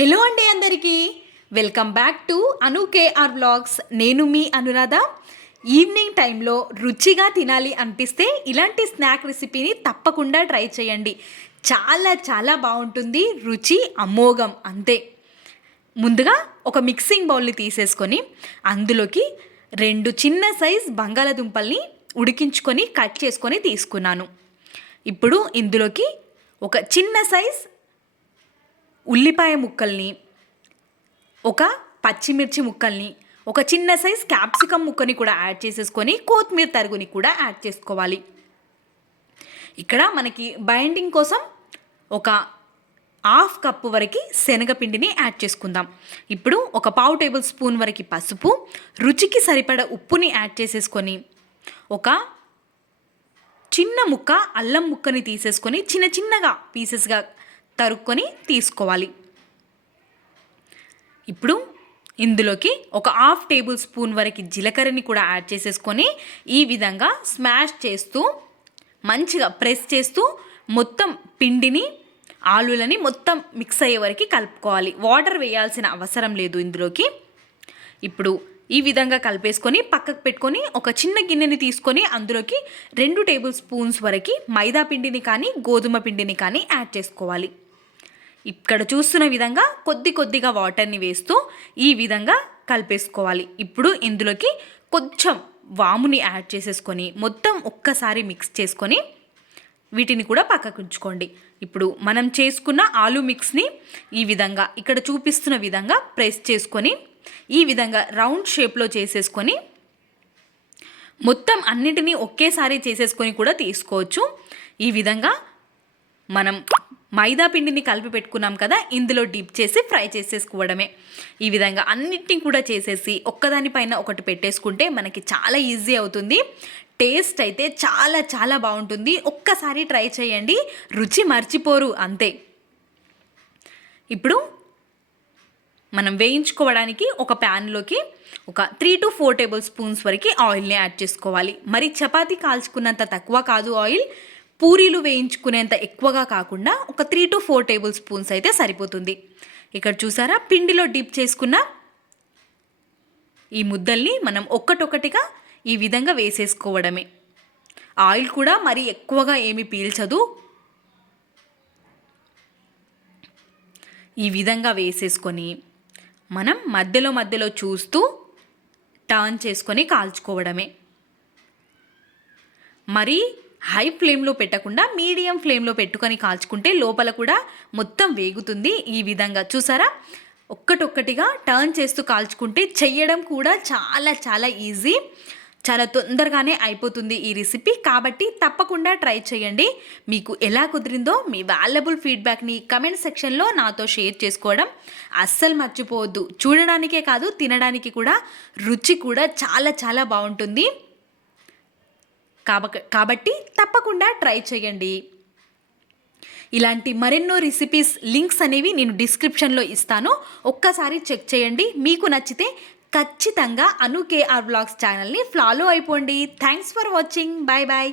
Hello అండి అందరికీ welcome back to Anu KR vlogs. నేను మీ అనురాధ. ఈవినింగ్ టైంలో రుచిగా తినాలి అనిపిస్తే ఇలాంటి స్నాక్ రెసిపీని తప్పకుండా ట్రై చేయండి. చాలా చాలా బాగుంటుంది. రుచి అమోఘం అంతే. ముందుగా ఒక మిక్సింగ్ బౌల్ని తీసేసుకొని అందులోకి 2 చిన్న సైజ్ బంగాళాదుంపల్ని ఉడికించుకొని కట్ చేసుకొని తీసుకున్నాను. ఇప్పుడు ఇందులోకి ఒక చిన్న సైజ్ ఉల్లిపాయ ముక్కల్ని, ఒక పచ్చిమిర్చి ముక్కల్ని, ఒక చిన్న సైజ్ క్యాప్సికమ్ ముక్కని కూడా యాడ్ చేసేసుకొని కొత్తిమీర తరుగుని కూడా యాడ్ చేసుకోవాలి. ఇక్కడ మనకి బైండింగ్ కోసం ఒక 1/2 కప్పు వరకు శనగపిండిని యాడ్ చేసుకుందాం. ఇప్పుడు ఒక 1/2 టేబుల్ స్పూన్ వరకు పసుపు, రుచికి సరిపడ ఉప్పుని యాడ్ చేసేసుకొని ఒక చిన్న ముక్క అల్లం ముక్కని తీసేసుకొని చిన్న చిన్నగా పీసెస్గా తరుక్కొని తీసుకోవాలి. ఇప్పుడు ఇందులోకి ఒక 1/2 టేబుల్ స్పూన్ వరకు జీలకర్రని కూడా యాడ్ చేసేసుకొని ఈ విధంగా స్మాష్ చేస్తూ మంచిగా ప్రెస్ చేస్తూ మొత్తం పిండిని ఆలులని మొత్తం మిక్స్ అయ్యే వరకు కలుపుకోవాలి. వాటర్ వేయాల్సిన అవసరం లేదు ఇందులోకి. ఇప్పుడు ఈ విధంగా కలిపేసుకొని పక్కకు పెట్టుకొని ఒక చిన్న గిన్నెని తీసుకొని అందులోకి 2 టేబుల్ స్పూన్స్ వరకు మైదా పిండిని కానీ గోధుమ పిండిని కానీ యాడ్ చేసుకోవాలి. ఇక్కడ చూస్తున్న విధంగా కొద్ది కొద్దిగా వాటర్ని వేస్తూ ఈ విధంగా కలిపేసుకోవాలి. ఇప్పుడు ఇందులోకి కొంచెం వాముని యాడ్ చేసేసుకొని మొత్తం ఒక్కసారి మిక్స్ చేసుకొని వీటిని కూడా పక్కకు ఉంచుకోండి. ఇప్పుడు మనం చేసుకున్న ఆలు మిక్స్ని ఈ విధంగా ఇక్కడ చూపిస్తున్న విధంగా ప్రెస్ చేసుకొని ఈ విధంగా రౌండ్ షేప్లో చేసేసుకొని మొత్తం అన్నిటినీ ఒకేసారి చేసేసుకొని కూడా తీసుకోవచ్చు. ఈ విధంగా మనం మైదా పిండిని కలిపి పెట్టుకున్నాం కదా, ఇందులో డిప్ చేసి ఫ్రై చేసేసుకోవడమే. ఈ విధంగా అన్నిటినీ కూడా చేసేసి ఒక్కదానిపైన ఒకటి పెట్టేసుకుంటే మనకి చాలా ఈజీ అవుతుంది. టేస్ట్ అయితే చాలా చాలా బాగుంటుంది. ఒక్కసారి ట్రై చేయండి, రుచి మర్చిపోరు అంతే. ఇప్పుడు మనం వేయించుకోవడానికి ఒక ప్యాన్లోకి ఒక 3 to 4 టేబుల్ స్పూన్స్ వరకు ఆయిల్ని యాడ్ చేసుకోవాలి. మరి చపాతీ కాల్చుకున్నంత తక్కువ కాదు ఆయిల్, పూరీలు వేయించుకునేంత ఎక్కువగా కాకుండా ఒక 3 to 4 టేబుల్ స్పూన్స్ అయితే సరిపోతుంది. ఇక్కడ చూసారా, పిండిలో డిప్ చేసుకున్న ఈ ముద్దల్ని మనం ఒక్కటొక్కటిగా ఈ విధంగా వేసేసుకోవడమే. ఆయిల్ కూడా మరి ఎక్కువగా ఏమీ పీల్చదు. ఈ విధంగా వేసేసుకొని మనం మధ్యలో మధ్యలో చూస్తూ టర్న్ చేసుకొని కాల్చుకోవడమే. మరి హై ఫ్లేమ్లో పెట్టకుండా మీడియం ఫ్లేమ్లో పెట్టుకొని కాల్చుకుంటే లోపల కూడా మొత్తం వేగుతుంది. ఈ విధంగా చూసారా, ఒక్కటొక్కటిగా టర్న్ చేస్తూ కాల్చుకుంటే చెయ్యడం కూడా చాలా చాలా ఈజీ, చాలా తొందరగానే అయిపోతుంది ఈ రెసిపీ. కాబట్టి తప్పకుండా ట్రై చేయండి. మీకు ఎలా కుదిరిందో మీ వాల్యుబుల్ ఫీడ్బ్యాక్ని కమెంట్ సెక్షన్లో నాతో షేర్ చేసుకోవడం అస్సలు మర్చిపోవద్దు. చూడడానికే కాదు, తినడానికి కూడా రుచి కూడా చాలా చాలా బాగుంటుంది. కాబట్టి తప్పకుండా ట్రై చేయండి. ఇలాంటి మరెన్నో రెసిపీస్ లింక్స్ అనేవి నేను డిస్క్రిప్షన్లో ఇస్తాను, ఒక్కసారి చెక్ చేయండి. మీకు నచ్చితే ఖచ్చితంగా అను కేఆర్ వ్లాగ్స్ ఛానల్ని ఫాలో అయిపోండి. Thanks for watching. Bye bye.